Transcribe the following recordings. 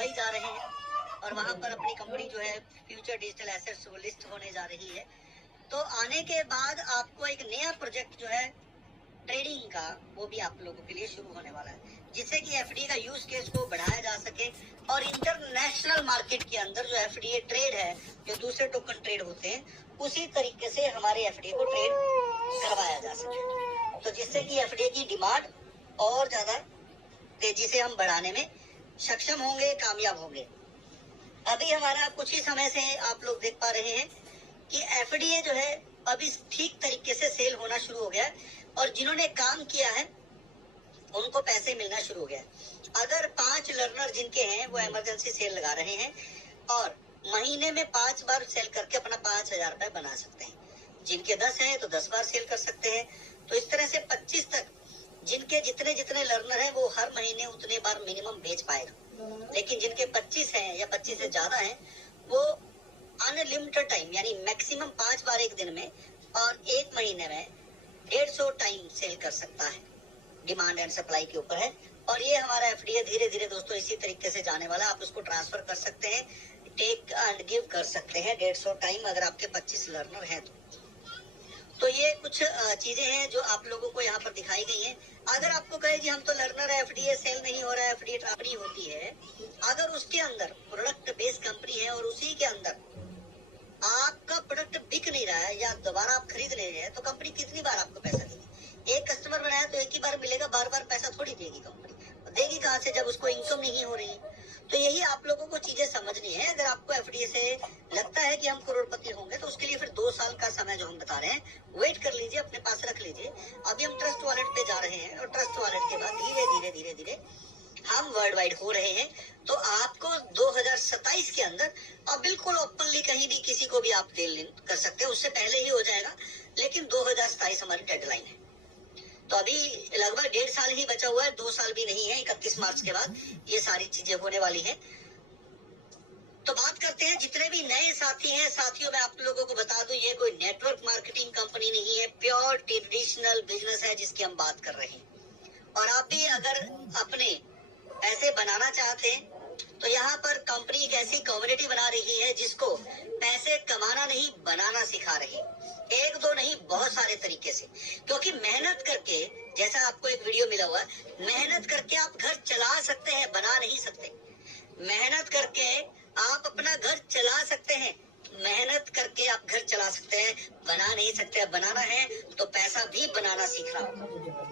Dubai जा रहे हैं और वहां पर अपनी कंपनी जो है फ्यूचर डिजिटल एसेट्स वो लिस्ट होने जा रही है। तो आने के बाद आपको एक नया प्रोजेक्ट जो है ट्रेडिंग का, वो भी आप लोगों के लिए शुरू होने वाला है, जिससे कि एफडी का यूज केस को बढ़ाया जा सके और इंटरनेशनल मार्केट के अंदर जो एफडीए ट्रेड है, जो दूसरे टोकन ट्रेड होते हैं, उसी तरीके से हमारे एफडीए को ट्रेड करवाया जा सके, तो जिससे कि एफडीए की डिमांड और ज्यादा तेजी से हम बढ़ाने में सक्षम होंगे, कामयाब होंगे। अभी हमारा कुछ ही समय से आप लोग देख पा रहे हैं कि एफडीए जो है अभी ठीक तरीके से सेल होना शुरू हो गया है और जिन्होंने काम किया है उनको पैसे मिलना शुरू हो गया है। अगर 5 लर्नर जिनके हैं वो इमरजेंसी सेल लगा रहे हैं और महीने में 5 बार सेल करके अपना 5,000 रुपए बना सकते हैं। जिनके 10 हैं तो 10 बार सेल कर सकते हैं। तो इस तरह से 25 तक जिनके जितने जितने लर्नर हैं वो हर महीने उतने बार मिनिमम बेच पाएगा। लेकिन जिनके 25 हैं या 25 से ज्यादा हैं वो अनलिमिटेड टाइम यानी मैक्सिमम 5 बार एक दिन में और एक महीने में 150 टाइम सेल कर सकता है। डिमांड एंड सप्लाई के ऊपर है और ये हमारा एफडीए धीरे धीरे दोस्तों इसी तरीके से जाने वाला है। आप उसको ट्रांसफर कर सकते हैं, टेक एंड गिव कर सकते हैं 150 टाइम अगर आपके 25 लर्नर हैं तो ये कुछ चीजें हैं जो आप लोगों को यहाँ पर दिखाई गई हैं। अगर आपको कहे जी हम तो लर्नर है, एफडीए सेल नहीं हो रहा है, एफडीए कंपनी होती है, अगर उसके अंदर प्रोडक्ट बेस्ड कंपनी है और उसी के अंदर आपका प्रोडक्ट बिक नहीं रहा है या दोबारा आप खरीद ले रहे हैं तो कंपनी कितनी बार आपको पैसा देगी? एक कस्टमर बनाया तो एक ही बार मिलेगा, बार बार पैसा थोड़ी देगी कंपनी, देगी कहाँ से जब उसको इनकम नहीं हो रही है। तो यही आप लोगों को चीजें समझनी है। अगर आपको एफडीए से लगता है कि हम करोड़पति होंगे तो उसके लिए फिर 2 साल का समय जो हम बता रहे हैं वेट कर लीजिए, अपने पास रख लीजिए। अभी हम ट्रस्ट वॉलेट पे जा रहे हैं और ट्रस्ट वॉलेट के बाद धीरे धीरे धीरे धीरे हम वर्ल्ड वाइड हो रहे हैं। तो आपको 2027 के अंदर अब बिल्कुल ओपनली कहीं भी किसी को भी आप डील कर सकते हैं, उससे पहले ही हो जाएगा, लेकिन 2027 हमारी डेडलाइन है। तो अभी लगभग 1.5 साल ही बचा हुआ है, 2 साल भी नहीं है। 31 मार्च के बाद ये सारी चीजें होने वाली है। तो बात करते हैं जितने भी नए साथी हैं, साथियों मैं आप लोगों को बता दूं ये कोई नेटवर्क मार्केटिंग कंपनी नहीं है, प्योर ट्रेडिशनल बिजनेस है जिसकी हम बात कर रहे हैं। और आप भी अगर अपने पैसे बनाना चाहते हैं तो यहाँ पर कंपनी एक ऐसी कम्युनिटी बना रही है जिसको पैसे कमाना नहीं बनाना सिखा रही है। एक दो नहीं, बहुत सारे तरीके से, क्योंकि मेहनत करके, जैसा आपको एक वीडियो मिला हुआ है, मेहनत करके आप घर चला सकते हैं, बना नहीं सकते। मेहनत करके आप अपना घर चला सकते हैं, मेहनत करके आप घर चला सकते हैं, बना नहीं सकते। बनाना है तो पैसा भी बनाना सीखना होगा।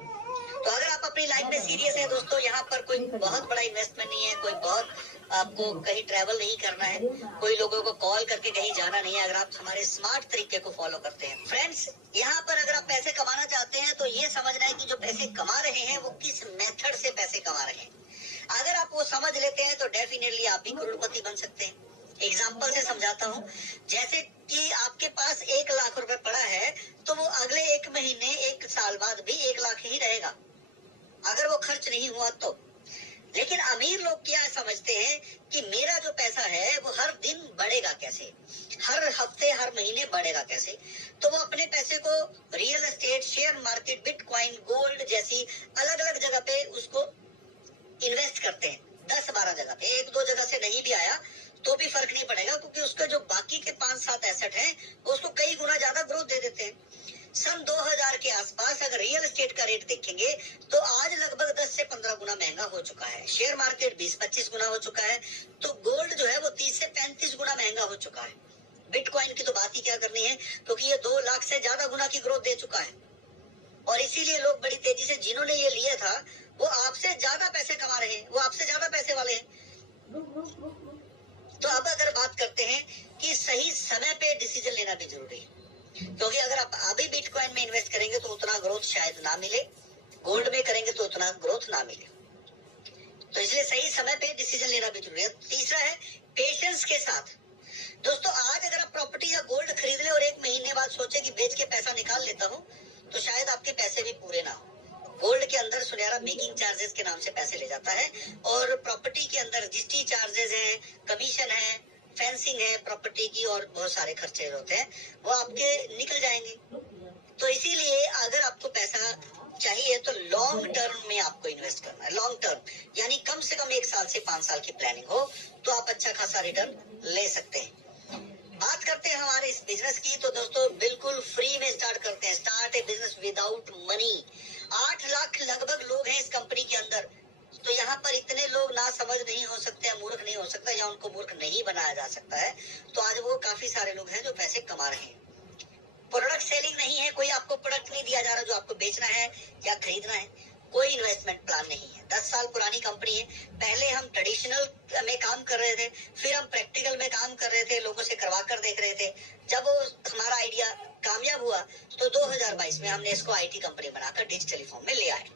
तो अगर आप अपनी लाइफ में सीरियस है दोस्तों, यहाँ पर कोई बहुत बड़ा इन्वेस्टमेंट नहीं है, कोई बहुत आपको कहीं ट्रैवल नहीं करना है, कोई लोगों को कॉल करके कहीं जाना नहीं है। अगर आप हमारे स्मार्ट तरीके को फॉलो करते हैं फ्रेंड्स, यहाँ पर अगर आप पैसे कमाना चाहते हैं तो ये समझना है कि जो पैसे कमा रहे हैं वो किस मेथड से पैसे कमा रहे हैं। अगर आप वो समझ लेते हैं तो डेफिनेटली आप भी करोड़पति बन सकते हैं। एग्जाम्पल से समझाता हूँ, जैसे कि आपके पास 1 लाख रुपए पड़ा है तो वो अगले 1 महीने 1 साल बाद भी 1 लाख ही रहेगा अगर वो खर्च नहीं हुआ तो। लेकिन अमीर लोग क्या समझते हैं कि मेरा जो पैसा है वो हर दिन बढ़ेगा कैसे, हर हफ्ते हर महीने बढ़ेगा कैसे। तो वो अपने पैसे को real estate, share market, bitcoin, gold जैसी अलग अलग जगह पे उसको इन्वेस्ट करते हैं। 10-12 जगह पे, 1-2 जगह से नहीं भी आया तो भी फर्क नहीं पड़ेगा, क्योंकि उसका जो बाकी के 5-7 एसेट है उसको कई गुना ज्यादा ग्रोथ दे देते हैं। सन 2000 के आसपास अगर रियल एस्टेट का रेट देखेंगे तो आज लगभग 10 से 15 गुना महंगा हो चुका है। शेयर मार्केट 20-25 गुना हो चुका है। तो गोल्ड जो है वो 30 से 35 गुना महंगा हो चुका है। बिटकॉइन की तो बात ही क्या करनी है, क्योंकि ये 2 लाख से ज्यादा गुना की ग्रोथ दे चुका है। और इसीलिए लोग बड़ी तेजी से, जिन्होंने ये लिया था वो आपसे ज्यादा पैसे कमा रहे हैं, वो आपसे ज्यादा पैसे वाले हैं। तो अब अगर बात करते हैं कि सही समय पे डिसीजन लेना भी जरूरी है, क्योंकि अगर आप अभी बिटकॉइन में इन्वेस्ट करेंगे तो उतना ग्रोथ शायद ना मिले, गोल्ड में करेंगे तो उतना ग्रोथ ना मिले। तो इसलिए सही समय पे डिसीजन लेना भी जरूरी है। तीसरा है पेशेंस के साथ। दोस्तों आज अगर आप प्रॉपर्टी या गोल्ड खरीद ले और 1 महीने बाद सोचे कि बेच के पैसा निकाल लेता हूँ तो शायद आपके पैसे भी पूरे ना हो। गोल्ड के अंदर सुनहरा मेकिंग चार्जेस के नाम से पैसे ले जाता है और प्रॉपर्टी के अंदर रजिस्ट्री चार्जेस है, कमीशन है, फेंसिंग है प्रॉपर्टी की और बहुत सारे खर्चे होते हैं, वो आपके निकल जाएंगे। तो इसीलिए अगर आपको पैसा चाहिए तो लॉन्ग टर्म में आपको इन्वेस्ट करना है। लॉन्ग टर्म यानी कम से कम 1 साल से 5 साल की प्लानिंग हो तो आप अच्छा खासा रिटर्न ले सकते हैं। बात करते हैं हमारे इस बिजनेस की, तो दोस्तों बिल्कुल फ्री में स्टार्ट करते हैं। स्टार्ट ए बिजनेस विदाउट मनी। 8 लाख लगभग लोग हैं इस कंपनी के अंदर, तो यहाँ पर इतने लोग ना समझ नहीं हो सकते, मूर्ख नहीं हो सकता, या उनको मूर्ख नहीं बनाया जा सकता है। तो आज वो काफी सारे लोग हैं जो पैसे कमा रहे हैं। प्रोडक्ट सेलिंग नहीं है, कोई आपको प्रोडक्ट नहीं दिया जा रहा जो आपको बेचना है या खरीदना है। कोई इन्वेस्टमेंट प्लान नहीं है। 10 साल पुरानी कंपनी है। पहले हम ट्रेडिशनल में काम कर रहे थे, फिर हम प्रैक्टिकल में काम कर रहे थे, लोगों से करवा कर देख रहे थे। जब वो हमारा आइडिया कामयाब हुआ तो 2022 में हमने इसको IT कंपनी बनाकर डिजिटल फॉर्म में ले आए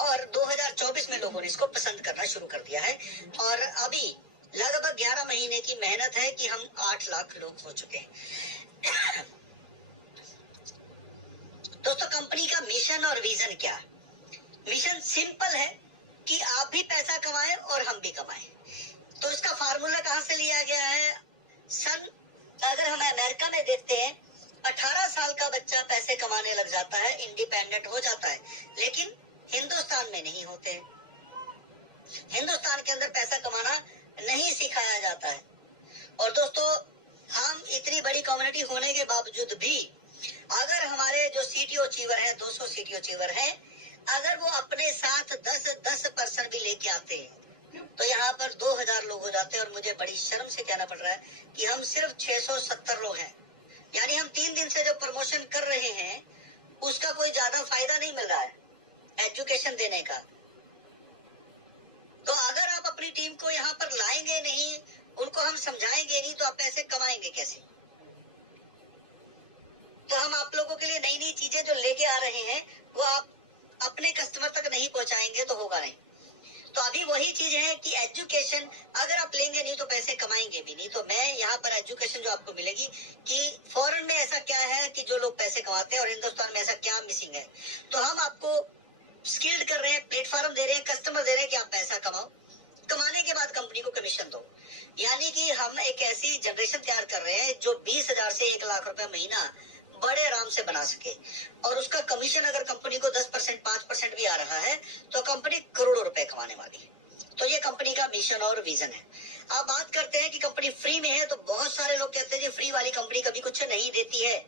और 2024 में लोगों ने इसको पसंद करना शुरू कर दिया है। और अभी लगभग 11 महीने की मेहनत है कि हम 8 लाख लोग हो चुके हैं। दोस्तों कंपनी का मिशन और विजन क्या? मिशन सिंपल है कि आप भी पैसा कमाएं और हम भी कमाएं। तो इसका फार्मूला कहां से लिया गया है? अगर हम अमेरिका में देखते हैं, 18 साल का बच्चा पैसे कमाने लग जाता है, इंडिपेंडेंट हो जाता है, लेकिन हिंदुस्तान में नहीं होते। हिंदुस्तान के अंदर पैसा कमाना नहीं सिखाया जाता है। और दोस्तों हम इतनी बड़ी कम्युनिटी होने के बावजूद भी अगर हमारे जो CTO अचीवर है, 200 CTO अचीवर है, अगर वो अपने साथ 10% भी लेके आते हैं तो यहाँ पर 2000 लोग हो जाते हैं। और मुझे बड़ी शर्म से कहना पड़ रहा है कि हम सिर्फ 670 लोग हैं। यानी हम 3 दिन से जो प्रमोशन कर रहे हैं उसका कोई ज्यादा फायदा नहीं मिल रहा है एजुकेशन देने का। तो अगर आप अपनी टीम को यहाँ पर लाएंगे नहीं, उनको हम समझाएंगे नहीं, तो आप पैसे कमाएंगे कैसे? तो हम आप लोगों के लिए नई नई चीजें जो लेके आ रहे हैं वो आप अपने कस्टमर तक नहीं पहुंचाएंगे तो होगा नहीं। तो अभी वही चीज है कि एजुकेशन अगर आप लेंगे नहीं तो पैसे कमाएंगे भी नहीं। तो मैं यहाँ पर एजुकेशन जो आपको मिलेगी कि फॉरेन में ऐसा क्या है कि जो लोग पैसे कमाते हैं और हिंदुस्तान में ऐसा क्या मिसिंग है। तो हम आपको स्किल्ड कर रहे हैं, प्लेटफॉर्म दे रहे हैं, कस्टमर दे रहे हैं कि आप पैसा कमाओ, कमाने के बाद कंपनी को कमीशन दो। यानी कि हम एक ऐसी जनरेशन तैयार कर रहे हैं जो 20,000 से 1 लाख रुपए महीना बड़े आराम से बना सके। और उसका कमीशन अगर कंपनी को 10%, 5% भी आ रहा है तो कंपनी करोड़ों रुपए कमाने वाली है। तो ये कंपनी का मिशन और विजन है। आप बात करते हैं कि कंपनी फ्री में है, तो बहुत सारे लोग कहते हैं कि फ्री वाली कंपनी कभी कुछ नहीं देती है।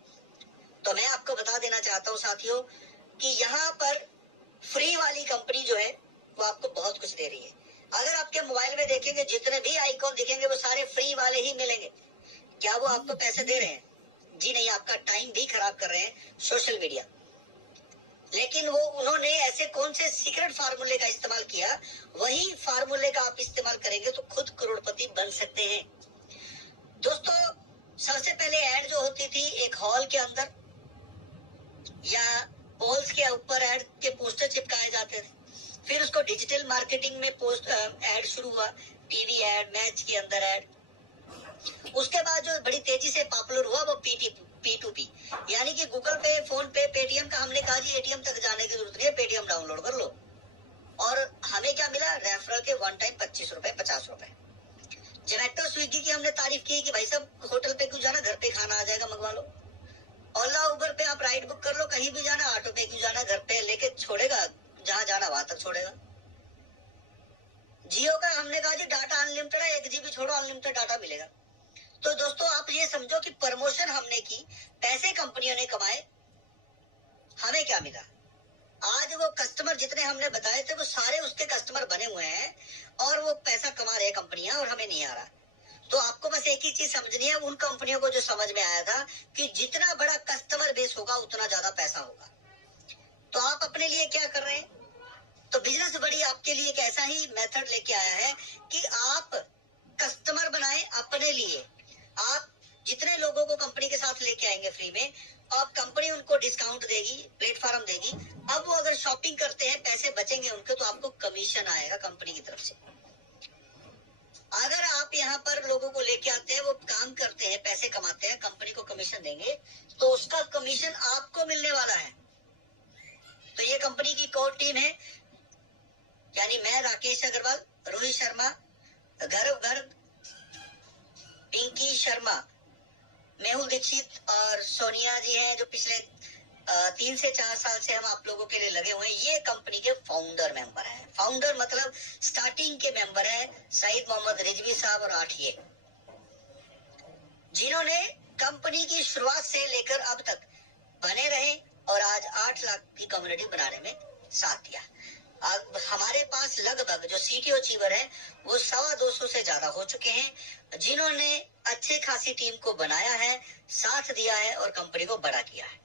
तो मैं आपको बता देना चाहता हूँ साथियों कि यहाँ पर फ्री वाली कंपनी जो है वो आपको बहुत कुछ दे रही है। अगर आपके मोबाइल में देखेंगे जितने भी आइकॉन दिखेंगे वो सारे फ्री वाले ही मिलेंगे। क्या वो आपको पैसे दे रहे हैं? जी नहीं, आपका टाइम भी खराब कर रहे हैं सोशल मीडिया। लेकिन वो उन्होंने ऐसे कौन से सीक्रेट फार्मूले का इस्तेमाल किया, वही फार्मूले का आप इस्तेमाल करेंगे तो खुद करोड़पति बन सकते हैं। दोस्तों सबसे पहले ऐड जो होती थी एक हॉल के अंदर या पोल्स के ऊपर ऐड के पोस्टर चिपकाए जाते थे। फिर उसको डिजिटल मार्केटिंग में पोस्ट ऐड शुरू हुआ, टीवी ऐड, मैच के अंदर ऐड। उसके बाद जो बड़ी तेजी से पॉपुलर हुआ वो P2P, यानी कि गूगल पे, फोन पे, पेटीएम का। हमने कहा जी ATM तक जाने की जरूरत नहीं है, पेटीएम डाउनलोड कर लो। और हमें क्या मिला? रेफरल के वन टाइम 25 रुपए, 50 रुपए। जोमेटो, स्विगी की हमने तारीफ की कि भाई साहब होटल पे क्यों जाना, घर पे खाना आ जाएगा, मंगवा लो। ओला उबर पे आप राइड बुक कर लो, कहीं भी जाना, ऑटो पे क्यों जाना, घर पे लेके छोड़ेगा, जहां जाना वहां तक छोड़ेगा। जियो का हमने कहा जी डाटा अनलिमिटेड है, 1 GB छोड़ो अनलिमिटेड डाटा मिलेगा। तो दोस्तों आप ये समझो कि प्रमोशन हमने की, पैसे कंपनियों ने कमाए, हमें क्या मिला? आज वो कस्टमर जितने हमने बताए थे वो सारे उसके कस्टमर बने हुए हैं और वो पैसा कमा रहे हैं कंपनियां, और हमें नहीं आ रहा। तो आपको बस एक ही चीज समझनी है, उन कंपनियों को जो समझ में आया था कि जितना बड़ा कस्टमर बेस होगा उतना ज्यादा पैसा होगा। तो आप अपने लिए क्या कर रहे हैं? तो बिजनेस बड़ी आपके लिए एक ऐसा ही मेथड लेके आया है कि आप कस्टमर बनाएं अपने लिए। आप जितने लोगों को कंपनी के साथ लेके आएंगे फ्री में, अब कंपनी उनको डिस्काउंट देगी, प्लेटफॉर्म देगी। अब वो अगर शॉपिंग करते हैं, पैसे बचेंगे उनके, तो आपको कमीशन आएगा कंपनी की तरफ से। अगर आप यहाँ पर लोगों को लेके आते हैं, वो काम करते हैं, पैसे कमाते हैं, कंपनी को कमीशन देंगे, तो उसका कमीशन आपको मिलने वाला है। तो ये कंपनी की कोर टीम है, यानी मैं राकेश अग्रवाल, रोहित शर्मा, गर्व गर्ग, पिंकी शर्मा, मेहुल दीक्षित और सोनिया जी हैं जो पिछले 3 से 4 साल से हम आप लोगों के लिए लगे हुए हैं। ये कंपनी के फाउंडर मेंबर हैं। फाउंडर मतलब स्टार्टिंग के मेंबर हैं सईद मोहम्मद रिजवी साहब और आठिए, जिन्होंने कंपनी की शुरुआत से लेकर अब तक बने रहे और आज 8 लाख की कम्युनिटी बनाने में साथ दिया। अब हमारे पास लगभग जो सीटीओ अचीवर है वो 225 से ज्यादा हो चुके हैं, जिन्होंने अच्छी खासी टीम को बनाया है, साथ दिया है और कंपनी को बड़ा किया है।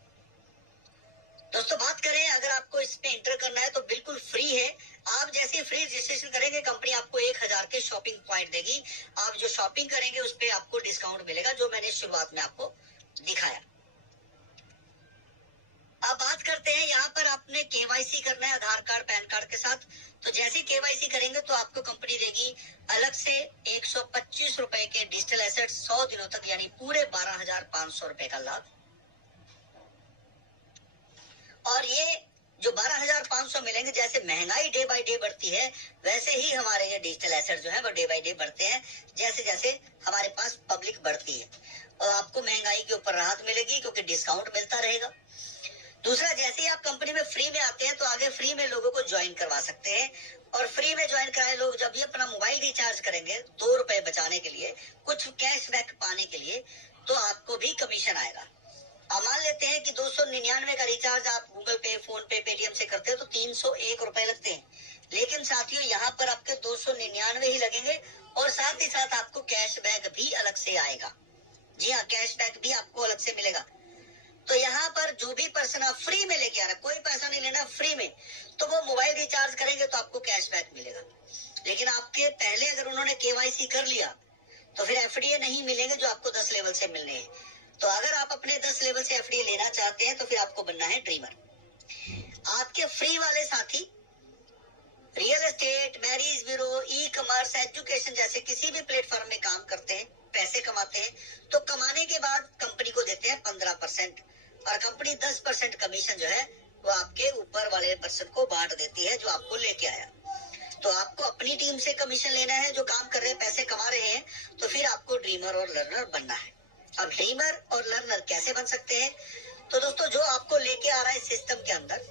दोस्तों बात करें, अगर आपको इस पे एंटर करना है तो बिल्कुल फ्री है। आप जैसे फ्री रजिस्ट्रेशन करेंगे कंपनी आपको 1000 के शॉपिंग पॉइंट देगी। आप जो शॉपिंग करेंगे उस पे आपको डिस्काउंट मिलेगा, जो मैंने शुरुआत में आपको दिखाया। अब बात करते हैं, यहाँ पर आपने केवाईसी करना है आधार कार्ड पैन कार्ड के साथ। तो जैसे केवाईसी करेंगे तो आपको कंपनी देगी अलग से 125 रुपए के डिजिटल एसेट 100 दिनों तक, यानी पूरे 12,500 रुपए का लाभ। और ये जो 12,500 मिलेंगे, जैसे महंगाई डे बाय डे बढ़ती है वैसे ही हमारे ये डिजिटल एसेट जो है वो डे बाय डे बढ़ते हैं, जैसे जैसे हमारे पास पब्लिक बढ़ती है। और आपको महंगाई के ऊपर राहत मिलेगी क्योंकि डिस्काउंट मिलता रहेगा। दूसरा, जैसे ही आप कंपनी में फ्री में आते हैं तो आगे फ्री में लोगों को ज्वाइन करवा सकते हैं। और फ्री में ज्वाइन कराए लोग जब भी अपना मोबाइल रिचार्ज करेंगे 2 रुपए बचाने के लिए, कुछ कैशबैक पाने के लिए, तो आपको भी कमीशन आएगा। अब मान लेते हैं कि 299 का रिचार्ज आप गूगल पे, फोन पे, पेटीएम से करते हो तो 301 रुपए लगते हैं। लेकिन साथियों यहाँ पर आपके 299 ही लगेंगे और साथ ही साथ आपको कैशबैक भी अलग से आएगा। जी हाँ, कैशबैक भी आपको अलग से मिलेगा। तो यहाँ पर जो भी पर्सन आप फ्री में लेके आ रहा है, कोई पैसा नहीं लेना, फ्री में, तो वो मोबाइल रिचार्ज करेंगे तो आपको कैशबैक मिलेगा। लेकिन आपके पहले अगर उन्होंने केवाईसी कर लिया तो फिर एफडीए नहीं मिलेंगे जो आपको 10 लेवल से मिलने हैं। तो अगर आप अपने 10 लेवल से एफडीए लेना चाहते हैं तो फिर आपको बनना है ड्रीमर। आपके फ्री वाले साथी real estate, marriage bureau, e commerce, education जैसे किसी भी प्लेटफॉर्म में काम करते हैं, पैसे कमाते हैं, तो कमाने के बाद कंपनी को देते हैं 15% और कंपनी 10% कमीशन जो है वो आपके ऊपर वाले पर्सन को बांट देती है जो आपको लेके आया। तो आपको अपनी टीम से कमीशन लेना है, जो काम कर रहे हैं, पैसे कमा रहे हैं, तो फिर आपको ड्रीमर और लर्नर बनना है। अब ड्रीमर और लर्नर कैसे बन सकते हैं? तो दोस्तों जो आपको लेके आ रहा है सिस्टम के अंदर,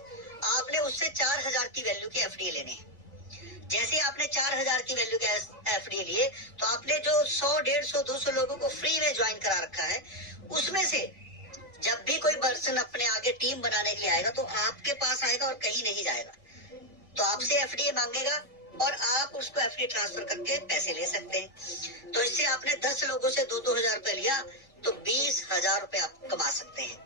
आपने उससे 4000 की वैल्यू के एफडीए लेने हैं। जैसे आपने 4000 की वैल्यू के एफडीए लिए तो आपने जो 100, 150, 200 लोगों को फ्री में ज्वाइन करा रखा है, उसमें से जब भी कोई पर्सन अपने आगे टीम बनाने के लिए आएगा तो आपके पास आएगा और कहीं नहीं जाएगा। तो आपसे एफडीए मांगेगा और आप उसको एफडी ट्रांसफर करके पैसे ले सकते हैं। तो इससे आपने 10 लोगों से 2-2 हजार रुपए लिया तो 20,000 रुपए आप कमा सकते हैं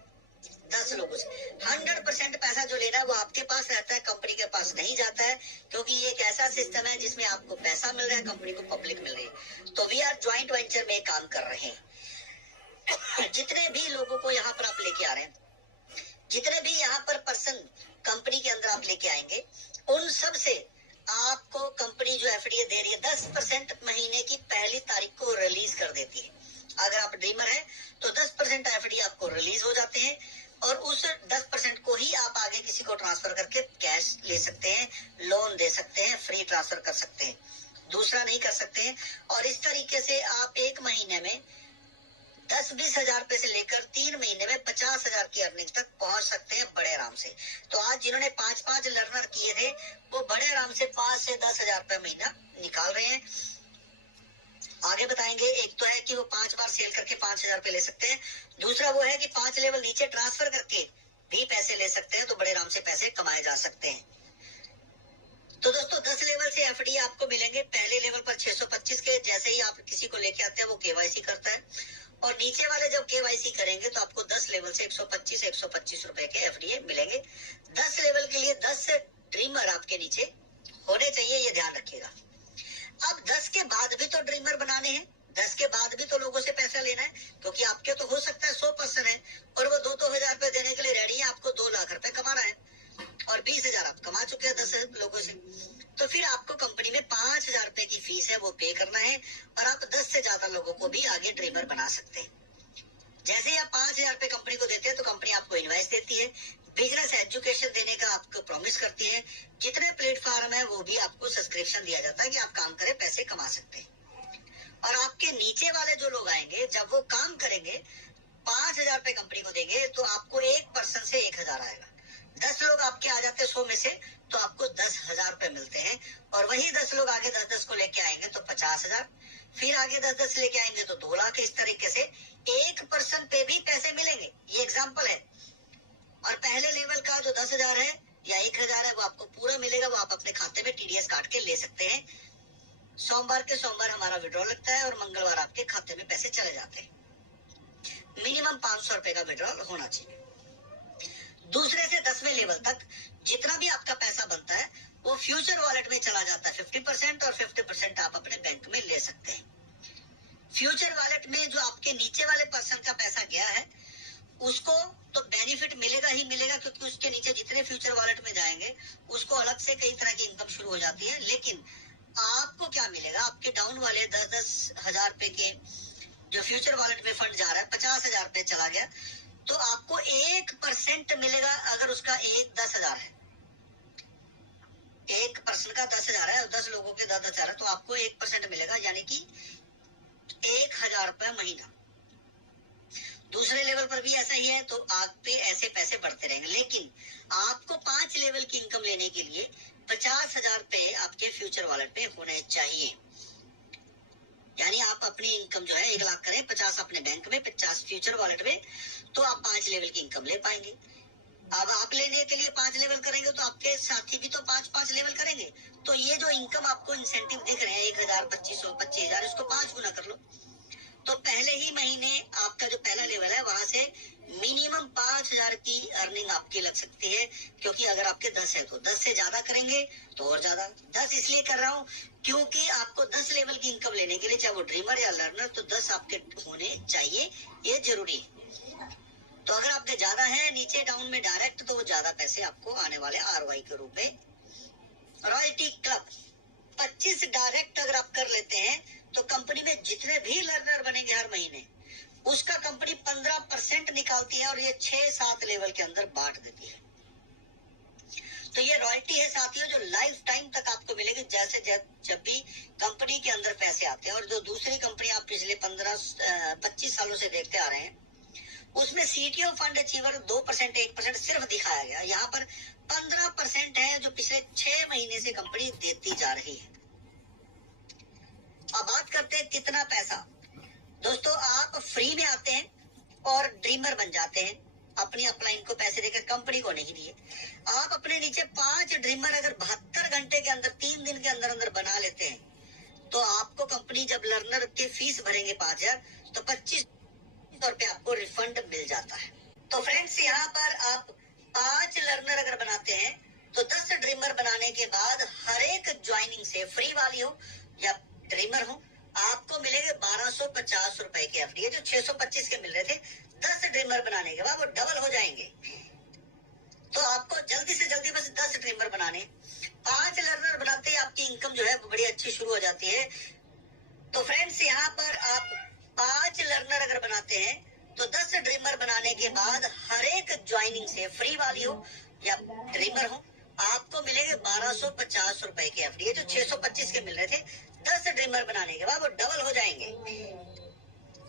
10 लोगों से। 100% पैसा जो लेना है वो आपके पास रहता है, कंपनी के पास नहीं जाता है, क्योंकि ये एक ऐसा सिस्टम है जिसमें आपको पैसा मिल रहा है, कंपनी को पब्लिक मिल रही है। तो वी आर ज्वाइंट वेंचर में काम कर रहे हैं। जितने भी लोगों को यहाँ पर आप लेके आ रहे हैं, जितने भी यहाँ पर पर्सन कंपनी के अंदर आप लेके आएंगे, उन सब से आपको कंपनी जो एफडीए दे रही है 10% महीने की पहली तारीख को रिलीज कर देती है। अगर आप ड्रीमर है तो 10% एफडीए आपको रिलीज हो जाते हैं और उस 10% को ही आप आगे किसी को ट्रांसफर करके कैश ले सकते हैं, लोन दे सकते हैं, फ्री ट्रांसफर कर सकते हैं, दूसरा नहीं कर सकते हैं। और इस तरीके से आप एक महीने में 10-20 हजार रुपए से लेकर 3 महीने में 50,000 की अर्निंग तक पहुंच सकते हैं बड़े आराम से। तो आज जिन्होंने 5-5 लर्नर किए थे वो बड़े आराम से 5 से 10 हजार रुपए महीना निकाल रहे हैं। आगे बताएंगे, एक तो है कि वो 5 बार सेल करके 5,000 रुपए ले सकते हैं, दूसरा वो है कि 5 लेवल नीचे ट्रांसफर करके भी पैसे ले सकते हैं, तो बड़े आराम से पैसे कमाए जा सकते हैं। तो दोस्तों 10 लेवल से एफडी आपको मिलेंगे। पहले लेवल पर 625 के, जैसे ही आप किसी को लेके आते हैं वो केवाईसी करता है और नीचे वाले जब केवाईसी करेंगे तो आपको 10 लेवल से 125 रुपए के एफडीए मिलेंगे। 10 लेवल के लिए 10 ड्रीमर आपके नीचे होने चाहिए, ये ध्यान रखिएगा। अब 10 के बाद भी तो ड्रीमर बनाने हैं, 10 के बाद भी तो लोगों से पैसा लेना है, क्योंकि आपके तो हो सकता है 100% है और वो 2-2 हजार रुपए देने के लिए रेडी है, आपको 2 लाख रुपए कमाना है और 20,000 आप कमा चुके हैं 10 लोगों से। तो फिर आपको कंपनी में 5,000 रुपए की फीस है वो पे करना है और आप 10 से ज्यादा लोगों को भी आगे ड्रीमर बना सकते हैं। जैसे ही आप 5,000 रुपए कंपनी को देते हैं तो कंपनी आपको इनवाइस देती है, बिजनेस एजुकेशन देने का आपको प्रॉमिस करती है, जितने प्लेटफॉर्म है वो भी आपको सब्सक्रिप्शन दिया जाता है कि आप काम करें, पैसे कमा सकते हैं। और आपके नीचे वाले जो लोग आएंगे जब वो काम करेंगे 5,000 रुपए कंपनी को देंगे तो आपको एक पर्सन से 1,000 आएगा। 10 लोग आपके आ जाते हैं 100 में से, तो आपको 10,000 रुपए मिलते हैं। और वही 10 लोग आगे 10-10 को लेके आएंगे तो 50,000, फिर आगे 10-10 लेके आएंगे तो 2 लाख। इस तरीके से एक पर्सन पे भी पैसे मिलेंगे। ये एग्जाम्पल है। और पहले लेवल का जो 10,000 है या 1,000 है वो आपको पूरा मिलेगा। वो आप अपने खाते में TDS काट के ले सकते हैं। सोमवार के सोमवार हमारा विड्रॉल लगता है और मंगलवार आपके खाते में पैसे चले जाते हैं। मिनिमम 500 रुपए का विड्रॉल होना चाहिए। दूसरे से 10वें लेवल तक जितना भी आपका पैसा बनता है वो फ्यूचर वॉलेट में चला जाता है 50%, और 50% आप अपने बैंक में ले सकते हैं। फ्यूचर वॉलेट में जो आपके नीचे वाले पर्सन का पैसा गया है उसको तो बेनिफिट मिलेगा ही मिलेगा, क्योंकि उसके नीचे जितने फ्यूचर वॉलेट में जाएंगे उसको अलग से कई तरह की इनकम शुरू हो जाती है। लेकिन आपको क्या मिलेगा, आपके डाउन वाले 10-10 हजार रुपए के जो फ्यूचर वॉलेट में फंड जा रहा है, 50,000 रुपए चला गया तो आपको 1% मिलेगा। अगर उसका 10,000 है, एक पर्सन का 10,000 है और 10 लोगों के 10,000 है, तो आपको 1% मिलेगा, यानी कि 1,000 रुपए महीना। दूसरे लेवल पर भी ऐसा ही है, तो आप पे ऐसे पैसे बढ़ते रहेंगे। लेकिन आपको 5 लेवल की इनकम लेने के लिए 50,000 रुपए आपके फ्यूचर वॉलेट में होने चाहिए। यानी आप अपनी इनकम जो है 1 लाख करें, 50 अपने बैंक में, 50 फ्यूचर वॉलेट में, तो आप 5 लेवल की इनकम ले पाएंगे। अब आप लेने के लिए 5 लेवल करेंगे तो आपके साथी भी तो 5-5 लेवल करेंगे। तो ये जो इनकम आपको इंसेंटिव दिख रहे हैं 1,000, 2,500, 25,000, इसको 5 गुना कर लो। तो पहले ही महीने आपका जो पहला लेवल है वहां से मिनिमम 5,000 की अर्निंग आपकी लग सकती है। क्योंकि अगर आपके 10 है तो 10 से ज्यादा करेंगे तो और ज्यादा। 10 इसलिए कर रहा हूँ क्योंकि आपको 10 लेवल की इनकम लेने के लिए, चाहे वो ड्रीमर या लर्नर, तो 10 आपके होने चाहिए, ये जरूरी है। तो अगर आपके ज्यादा है नीचे डाउन में डायरेक्ट, तो वो ज्यादा पैसे आपको आने वाले ROI के रूप में। रॉयल्टी क्लब 25 डायरेक्ट अगर आप कर लेते हैं तो कंपनी में जितने भी लर्नर बनेंगे हर महीने, उसका कंपनी 15% निकालती है और ये 6-7 लेवल के अंदर बांट देती है। तो ये रॉयल्टी है साथियों, जो लाइफ टाइम तक आपको मिलेगी। जैसे जब भी कंपनी के अंदर पैसे आते हैं, और जो दूसरी कंपनी आप पिछले 15-25 सालों से देखते आ रहे हैं, उसमें CTO फंड अचीवर 2%, 1% सिर्फ दिखाया गया। यहाँ पर 15% है जो पिछले 6 महीने से कंपनी देती जा रही है। अब बात करते हैं कितना पैसा। दोस्तों, आप फ्री में आते हैं और ड्रीमर बन जाते हैं, अपनी अपलाइन को पैसे देकर, कंपनी को नहीं दिए। आप अपने नीचे 5 ड्रीमर अगर 72 घंटे के अंदर, 3 दिन के अंदर अंदर बना लेते हैं, तो आपको कंपनी जब लर्नर के फीस भरेंगे 5,000, तो 25 रुपए आपको रिफंड मिल जाता है। तो फ्रेंड्स, यहाँ पर आप 5 लर्नर अगर बनाते हैं तो 10 ड्रीमर बनाने के बाद हर एक ज्वाइनिंग से, फ्री वाली हो या ड्रीमर हो, आपको मिलेंगे 1,250 रुपए के FD, जो 625 के मिल रहे थे। 10 ड्रीमर बनाने के बाद वो डबल हो जाएंगे। तो आपको जल्दी से जल्दी बस 10 ड्रीमर बनाने, 5 लर्नर बनाते ही आपकी इनकम जो है बड़ी अच्छी शुरू हो जाती है। तो फ्रेंड्स, यहाँ पर आप 5 लर्नर अगर बनाते हैं तो 10 ड्रीमर बनाने के बाद हर एक ज्वाइनिंग से, फ्री वाली हो या ड्रीमर हो, आपको मिलेंगे 1,250 रुपए के FD, जो 625 के मिल रहे थे। 10 ड्रीमर बनाने के बाद वो डबल हो जाएंगे।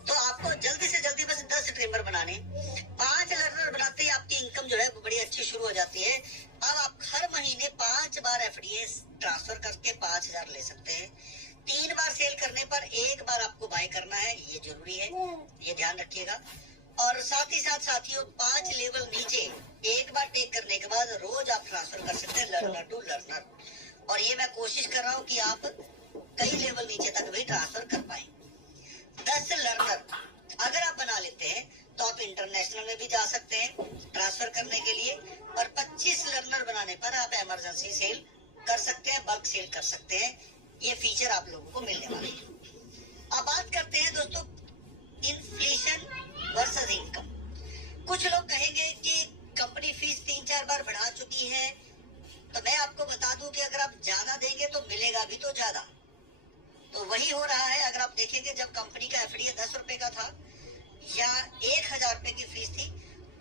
तो आपको जल्दी से जल्दी बस 10 ड्रीमर बनाने, 5 लर्नर बनाते ही आपकी इनकम जो है वो बड़ी अच्छी शुरू हो जाती है। अब आप हर महीने 5 बार FD ट्रांसफर करके 5,000 ले सकते हैं। 3 बार सेल करने पर 1 बार आपको बाय करना है, ये जरूरी है, ये ध्यान रखिएगा। और साथ ही साथ साथियों, 5 लेवल नीचे 1 बार टेक करने के बाद रोज आप ट्रांसफर कर सकते हैं लर्नर टू लर्नर। और ये मैं कोशिश कर रहा हूँ कि आप कई लेवल नीचे तक भी ट्रांसफर कर पाए। 10 लर्नर अगर आप बना लेते हैं तो आप इंटरनेशनल में भी जा सकते हैं ट्रांसफर करने के लिए। और 25 लर्नर बनाने पर आप इमरजेंसी सेल कर सकते हैं, बल्क सेल कर सकते हैं। ये फीचर आप लोगों को मिलने वाले हैं। अब बात करते हैं दोस्तों इन्फ्लेशन वर्सेस इनकम। कुछ लोग कहेंगे कि कंपनी फीस 3-4 बार बढ़ा चुकी है, तो मैं आपको बता दूं कि अगर आप ज्यादा देंगे तो मिलेगा भी तो ज्यादा। तो वही हो रहा है। अगर आप देखेंगे, जब कंपनी का FD 10 रुपए का था या 1,000 रुपए की फीस थी,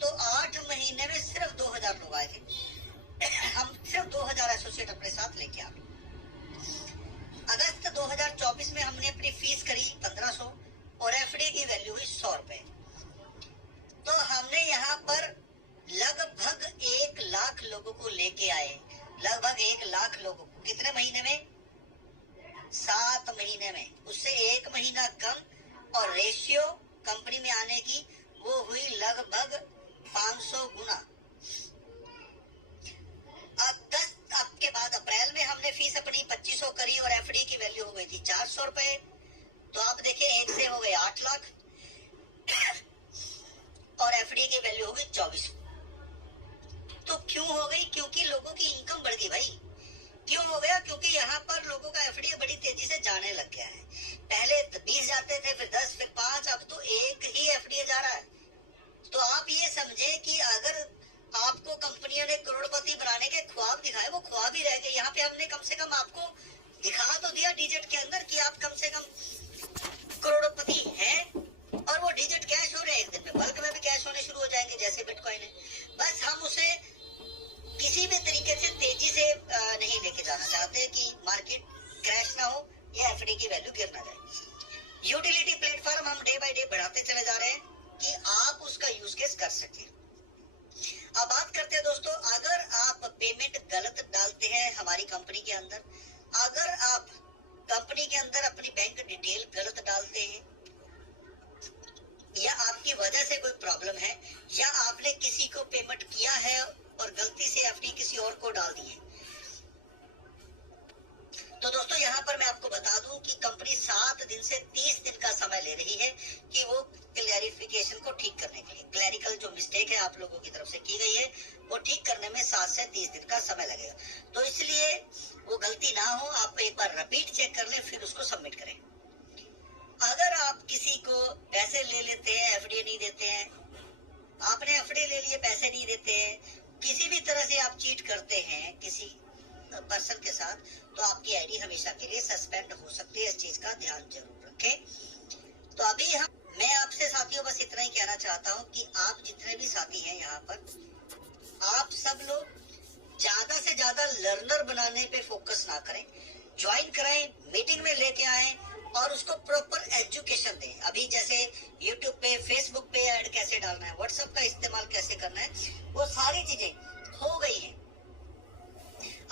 तो 8 महीने में सिर्फ 2,000 लोग आए थे। हम सिर्फ 2,000 एसोसिएट अपने साथ लेके आ गए। अगस्त 2024 में हमने अपनी फीस करी 1,500 और FD की वैल्यू हुई 100 रुपए। आए लगभग 1 लाख लोगों को। कितने महीने में? 7 महीने में। उससे 1 महीना कम और रेशियो कंपनी में आने की वो हुई लगभग 500 गुना। अब के बाद अप्रैल में हमने फीस अपनी 2500 करी और एफडी की वैल्यू हो गई थी 400 रुपए। तो आप देखिए 1 से हो गए 8 लाख और एफडी की वैल्यू हो गई 2400। तो क्यों हो गई? क्योंकि लोगों की इनकम बढ़ गई भाई। क्यों हो गया? क्योंकि यहाँ पर लोगों का एफडी बड़ी तेजी से जाने लग गया है। पहले 20 जाते थे, फिर 10, फिर 5, अब तो 1 ही एफडी जा रहा है। तो आप ये समझे कि अगर आपको कंपनियों ने करोड़पति बनाने के ख्वाब दिखाए, वो ख्वाब ही रह गए। यहाँ पे हमने कम से कम आपको दिखा तो दिया डिजिट के अंदर कि आप कम से कम करोड़पति हैं और वो डिजिट कैश हो रहे हैं। एक दिन में बल्क में भी कैश होने शुरू हो जाएंगे जैसे बिटकॉइन है। बस हम उसे किसी भी तरीके से तेजी से नहीं लेके जाना चाहते कि मार्केट क्रैश ना हो या एफडी की वैल्यू गिर ना जाए। यूटिलिटी प्लेटफॉर्म हम डे बाय डे बढ़ाते चले जा रहे हैं कि आप उसका यूज केस कर सकें। अब बात करते हैं दोस्तों, अगर आप पेमेंट गलत डालते हैं हमारी कंपनी के अंदर, अगर आप कंपनी के अंदर अपनी बैंक डिटेल गलत डालते हैं या आपकी वजह से कोई प्रॉब्लम है या आपने किसी को पेमेंट किया है और गलती से एफडी किसी और को डाल दी है, तो दोस्तों यहाँ पर मैं आपको बता दूं कि कंपनी 7 दिन से 30 दिन का समय ले रही है कि वो क्लैरिफिकेशन को ठीक करने के लिए, क्लैरिकल जो मिस्टेक है आप लोगों की तरफ से की गई है वो ठीक करने में 7 से 30 दिन का समय लगेगा। तो इसलिए वो गलती ना हो, आप एक बार रिपीट चेक कर लें फिर उसको सबमिट करें। अगर आप किसी को पैसे ले लेते हैं, एफडी नहीं देते हैं, आपने एफडी ले लिए पैसे नहीं देते हैं, किसी भी तरह से आप चीट करते हैं किसी पर्सन के साथ, तो आपकी आईडी हमेशा के लिए सस्पेंड हो सकती है। इस चीज का ध्यान जरूर रखें। तो अभी मैं आपसे साथियों बस इतना ही कहना चाहता हूँ कि आप जितने भी साथी हैं यहाँ पर, आप सब लोग ज्यादा से ज्यादा लर्नर बनाने पे फोकस ना करें, ज्वाइन कराएं, मीटिंग में लेके आए और उसको प्रॉपर एजुकेशन दें। अभी जैसे यूट्यूब पे, फेसबुक पे ऐड कैसे डालना है, व्हाट्सएप का इस्तेमाल कैसे करना है, वो सारी चीजें हो गई हैं।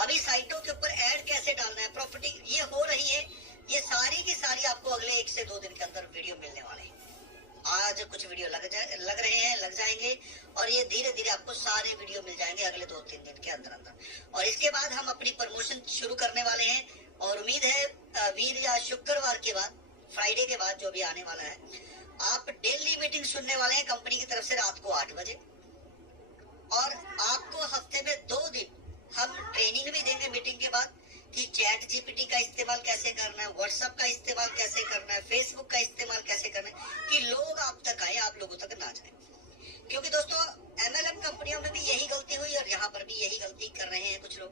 अभी साइटों के ऊपर ऐड कैसे डालना है, प्रॉपर्टी ये हो रही है, ये सारी की सारी आपको अगले 1 से 2 दिन के अंदर वीडियो मिलने वाले हैं। आज कुछ वीडियो लग रहे हैं, लग जाएंगे और ये धीरे धीरे आपको सारे वीडियो मिल जाएंगे अगले 2-3 दिन के अंदर अंदर। और इसके बाद हम अपनी प्रमोशन शुरू करने वाले हैं और उम्मीद है वीर या शुक्रवार के बाद, फ्राइडे के बाद जो भी आने वाला है, आप डेली मीटिंग सुनने वाले हैं कंपनी की तरफ से रात को 8 बजे। और आपको हफ्ते में 2 दिन हम ट्रेनिंग भी देंगे मीटिंग के बाद कि चैट जीपीटी का इस्तेमाल कैसे करना है, व्हाट्सएप का इस्तेमाल कैसे करना है, फेसबुक का इस्तेमाल कैसे करना है, कि लोग आप तक आए, आप लोगों तक ना जाए। क्योंकि दोस्तों एमएलएम कंपनियों में भी यही गलती हुई और यहाँ पर भी यही गलती कर रहे हैं कुछ लोग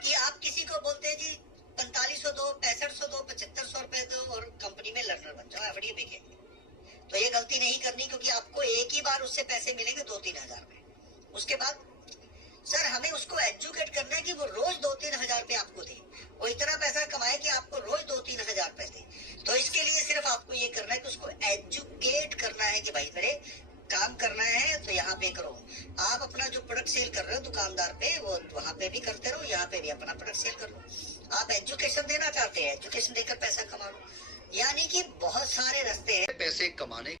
कि आप किसी को बोलते हैं जी 4500 दो, 6500 दो, 7500 रुपए दो और कंपनी में लर्नर बन जाओ, एफडी बिकेंगे। तो ये गलती नहीं करनी, क्योंकि आपको एक ही बार उससे पैसे मिलेंगे 2-3 हजार में। उसके बाद सर हमें उसको एजुकेट करना है कि वो रोज 2-3 हजार रुपए आपको दे, वो इतना पैसा कमाए कि आपको रोज 2-3 हजार रुपए दे। तो इसके लिए सिर्फ आपको ये करना है कि उसको एजुकेट करना है कि भाई मेरे काम करना है तो यहाँ पे करो। आप अपना जो प्रोडक्ट सेल कर रहे हो दुकानदार पे, वो वहाँ पे भी करते रहो, यहाँ पे भी अपना प्रोडक्ट सेल कर लो। आप एजुकेशन देना चाहते हैं, एजुकेशन देकर पैसा कमा लो। यानी कि बहुत सारे रास्ते हैं पैसे कमाने